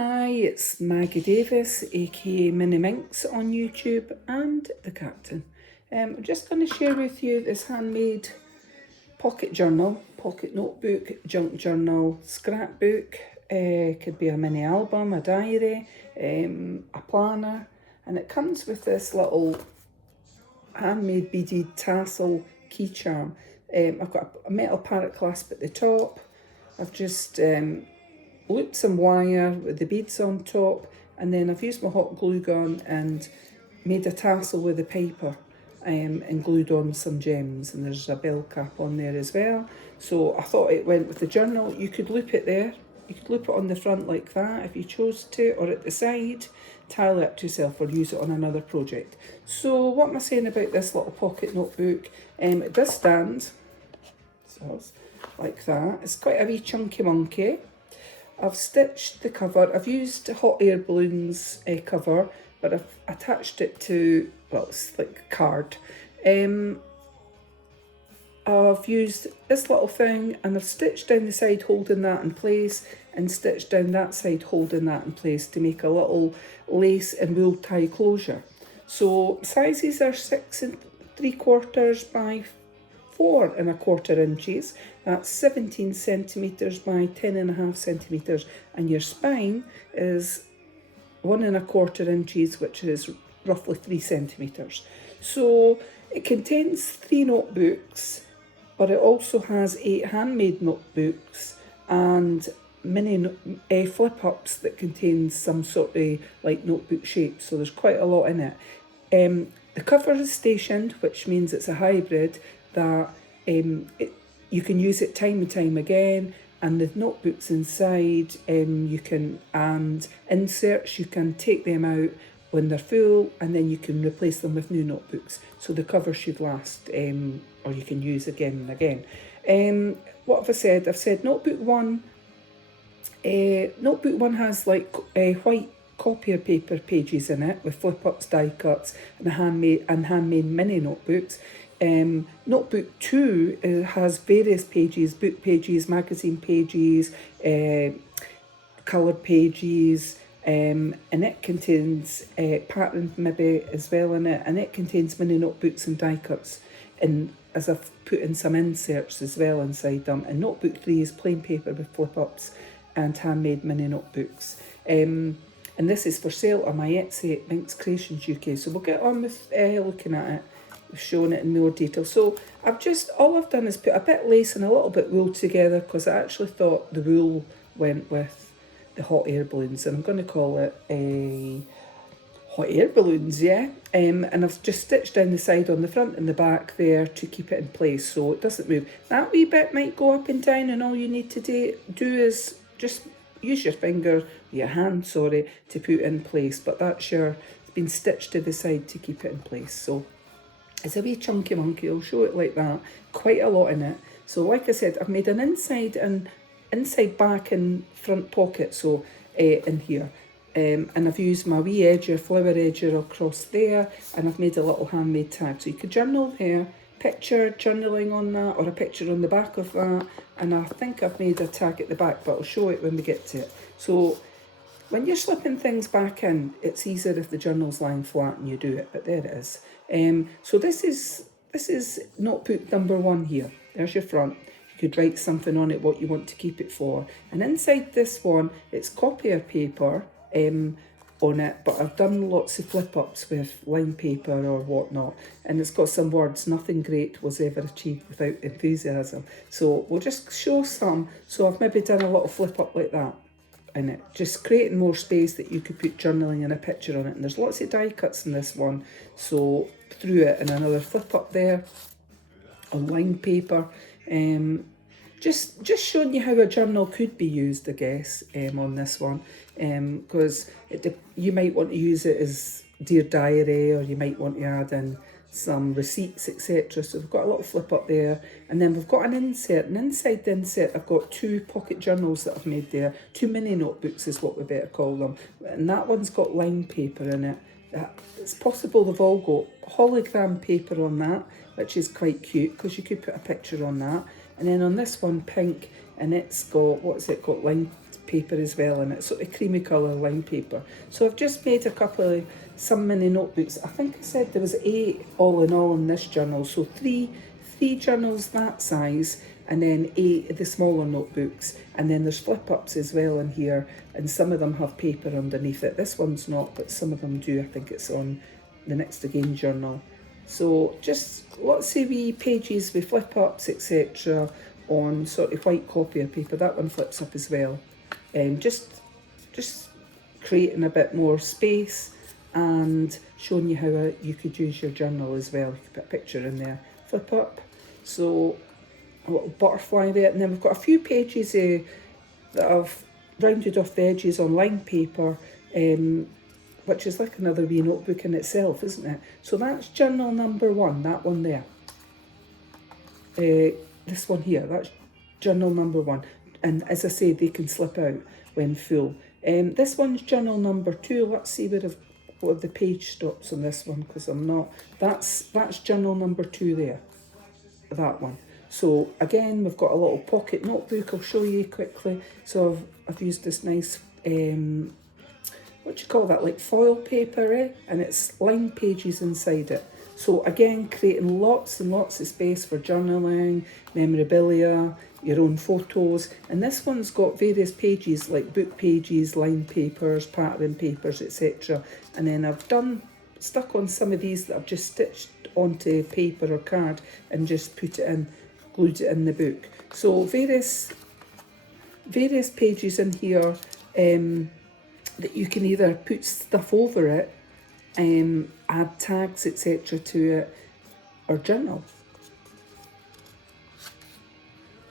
Hi, it's Maggie Davis, aka Mini Minx on YouTube, and the Captain. I'm just going to share with you this handmade pocket journal, pocket notebook, junk journal, scrapbook. Could be a mini album, a diary, a planner, and it comes with this little handmade beaded tassel key charm. I've got a metal parrot clasp at the top. I've just looped some wire with the beads on top, and then I've used my hot glue gun and made a tassel with the paper and glued on some gems, and there's a bell cap on there as well. So I thought it went with the journal. You could loop it there, you could loop it on the front like that if you chose to, or at the side, tile it up to yourself or use it on another project. So what am I saying about this little pocket notebook? It does stand, so it's like that. It's quite a wee chunky monkey. I've stitched the cover. I've used hot air balloons cover, but I've attached it to, well, it's like a card. I've used this little thing and I've stitched down the side holding that in place and stitched down that side holding that in place to make a little lace and wool tie closure. So sizes are 6 3/4 by 4 1/4 inches. That's 17 centimetres by 10.5 centimetres, and your spine is 1 1/4 inches, which is roughly 3 centimetres. So it contains 3 notebooks, but it also has 8 handmade notebooks and mini flip-ups that contain some sort of like notebook shape. So there's quite a lot in it. The cover is stationed, which means it's a hybrid that you can use it time and time again, and the notebooks inside and inserts, you can take them out when they're full and then you can replace them with new notebooks, so the cover should last, or you can use again and again. What have I said? I've said notebook one has like white copier paper pages in it with flip-ups, die cuts, and handmade mini notebooks. Notebook 2 has various pages, book pages, magazine pages, coloured pages, and it contains pattern maybe as well in it, and it contains mini notebooks and die cuts, and as I've put in some inserts as well inside them. And notebook 3 is plain paper with flip-ups and handmade mini notebooks. And this is for sale on my Etsy at MinxCreationsUK. So we'll get on with looking at it, showing it in more detail. So all I've done is put a bit of lace and a little bit wool together, because I actually thought the wool went with the hot air balloons, and I'm going to call it a hot air balloons, yeah. And I've just stitched down the side on the front and the back there to keep it in place so it doesn't move. That wee bit might go up and down, and all you need to do is just use your finger, your hand, sorry, to put in place. But it's been stitched to the side to keep it in place. So it's a wee chunky monkey. I'll show it like that. Quite a lot in it. So like I said, I've made an inside, back and front pocket, so in here. And I've used my wee edger, flower edger across there, and I've made a little handmade tag. So you could journal there, picture journaling on that, or a picture on the back of that. And I think I've made a tag at the back, but I'll show it when we get to it. So when you're slipping things back in, it's easier if the journal's lying flat and you do it, but there it is. So this is notebook number 1 here. There's your front. You could write something on it, what you want to keep it for. And inside this one, it's copier paper on it, but I've done lots of flip-ups with line paper or whatnot, and it's got some words. Nothing great was ever achieved without enthusiasm. So we'll just show some. So I've maybe done a little flip-up like that in it, just creating more space that you could put journaling and a picture on it. And there's lots of die cuts in this one, so through it, and another flip-up there on line paper. Just showing you how a journal could be used, I guess, on this one, because you might want to use it as Dear Diary, or you might want to add in some receipts, etc. So we've got a little flip up there, and then we've got an insert, and inside the insert I've got 2 pocket journals that I've made there, 2 mini notebooks is what we better call them, and that one's got line paper in it. It's possible they've all got hologram paper on that, which is quite cute, because you could put a picture on that. And then on this one, pink, and it's got, line paper as well in it, sort of creamy colour lined paper. So I've just made some mini notebooks. I think I said there was 8 all in all in this journal, so three journals that size, and then 8 of the smaller notebooks, and then there's flip ups as well in here, and some of them have paper underneath it. This one's not, but some of them do. I think it's on the Next Again journal. So just lots of wee pages with flip ups, etc., on sort of white copier paper. That one flips up as well. Just creating a bit more space and showing you how you could use your journal as well. You could put a picture in there, flip up. So a little butterfly there, and then we've got a few pages that I've rounded off the edges on lined paper, which is like another wee notebook in itself, isn't it? So that's journal number 1, that one there. This one here, that's journal number 1. And as I say, they can slip out when full. This one's journal number 2. Let's see what the page stops on this one, because I'm not. That's journal number 2 there, that one. So again, we've got a little pocket notebook. I'll show you quickly. So I've used this nice, what do you call that, like foil paper, and it's lined pages inside it. So again, creating lots and lots of space for journaling, memorabilia, your own photos. And this one's got various pages, like book pages, lined papers, pattern papers, etc. And then I've stuck on some of these that I've just stitched onto paper or card and just put it in, glued it in the book. So various pages in here that you can either put stuff over it, add tags, etc. to it, or journal.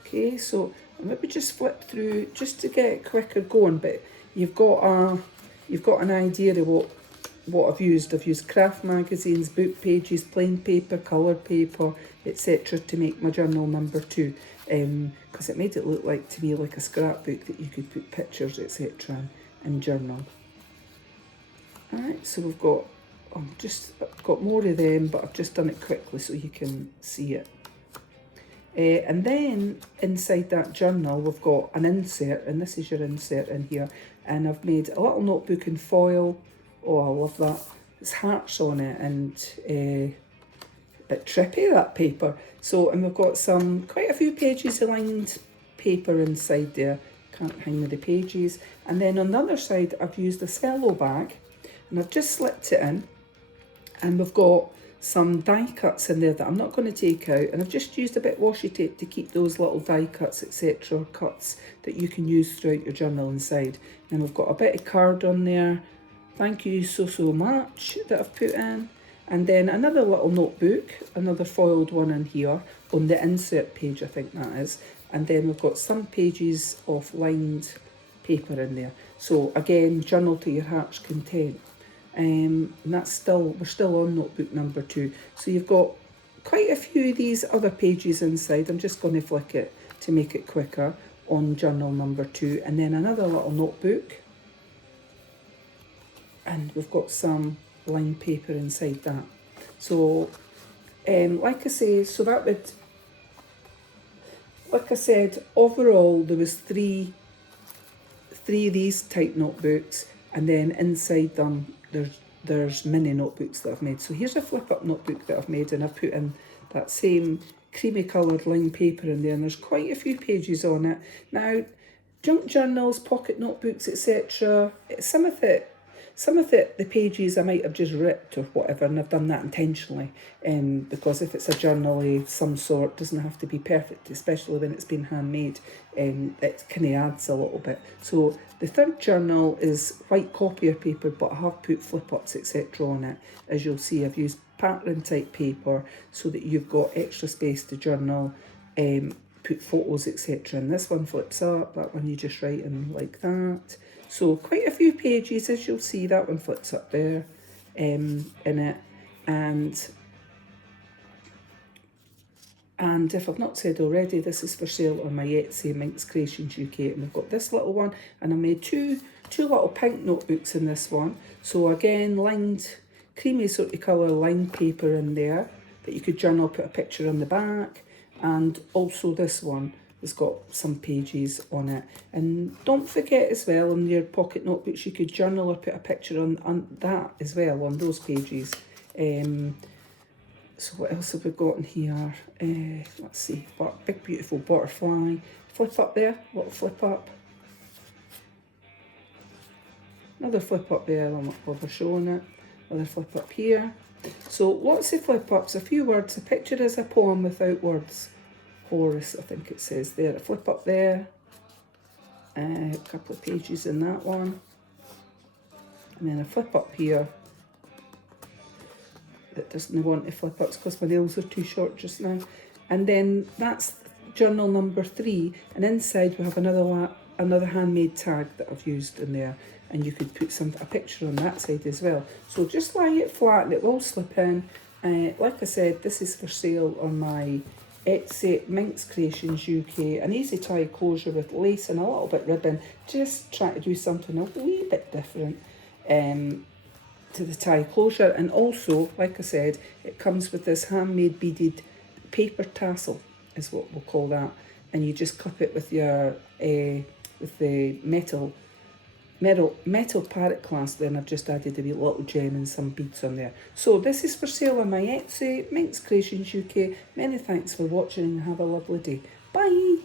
Okay, so I'll maybe just flip through just to get it quicker going, but you've got an idea of what I've used. I've used craft magazines, book pages, plain paper, coloured paper, etc. to make my journal number 2, because it made it look like to me like a scrapbook that you could put pictures, etc. and journal. Alright, so we've got, I've got more of them, but I've just done it quickly so you can see it. And then inside that journal we've got an insert, and this is your insert in here, and I've made a little notebook in foil. Oh, I love that. It's hearts on it, and a bit trippy, that paper. So, and we've got quite a few pages of lined paper inside there. Can't hang with the pages. And then on the other side I've used a cello bag, and I've just slipped it in, and we've got some die cuts in there that I'm not going to take out, and I've just used a bit of washi tape to keep those little die cuts, etc., cuts that you can use throughout your journal inside. And we've got a bit of card on there, thank you so much, that I've put in, and then another little notebook, another foiled one in here on the insert page, I think that is, and then we've got some pages of lined paper in there. So again, journal to your heart's content. And we're still on notebook number 2. So you've got quite a few of these other pages inside. I'm just going to flick it to make it quicker on journal number 2. And then another little notebook. And we've got some lined paper inside that. So, like I say, so that would, like I said, overall there was three of these type notebooks, and then inside them there's mini notebooks that I've made. So here's a flip up notebook that I've made, and I've put in that same creamy coloured lined paper in there, and there's quite a few pages on it. Now, junk journals, pocket notebooks, etc., some of it, the pages I might have just ripped or whatever, and I've done that intentionally, because if it's a journal of some sort, it doesn't have to be perfect, especially when it's been handmade. It kind of adds a little bit. So the third journal is white copier paper, but I have put flip-ups, etc. on it. As you'll see, I've used pattern type paper so that you've got extra space to journal, put photos, etc. And this one flips up, that one you just write in like that. So quite a few pages, as you'll see, that one flips up there in it. And if I've not said already, this is for sale on my Etsy, MinxCreationsUK, and we've got this little one, and I made two little pink notebooks in this one. So again, lined, creamy sort of colour lined paper in there that you could journal, put a picture on the back, and also this one has got some pages on it. And don't forget as well, in your pocket notebooks, you could journal or put a picture on that as well, on those pages. So what else have we got in here? Let's see, big beautiful butterfly. Flip up there, little flip up. Another flip up there while we're showing it. Another flip up here. So lots of flip ups, a few words. A picture is a poem without words. Horace, I think it says there. A flip up there. A couple of pages in that one. And then a flip up here. That doesn't want to flip ups because my nails are too short just now. And then that's journal number 3. And inside we have another handmade tag that I've used in there. And you could put a picture on that side as well. So just lie it flat and it will slip in. Like I said, this is for sale on my Etsy, MinxCreationsUK. An easy tie closure with lace and a little bit ribbon. Just try to do something a wee bit different to the tie closure. And also, like I said, it comes with this handmade beaded paper tassel, is what we'll call that. And you just clip it with your with the metal parrot clasp. Then I've just added a wee little gem and some beads on there. So this is for sale on my Etsy, MinxCreationsUK. Many thanks for watching and have a lovely day. Bye!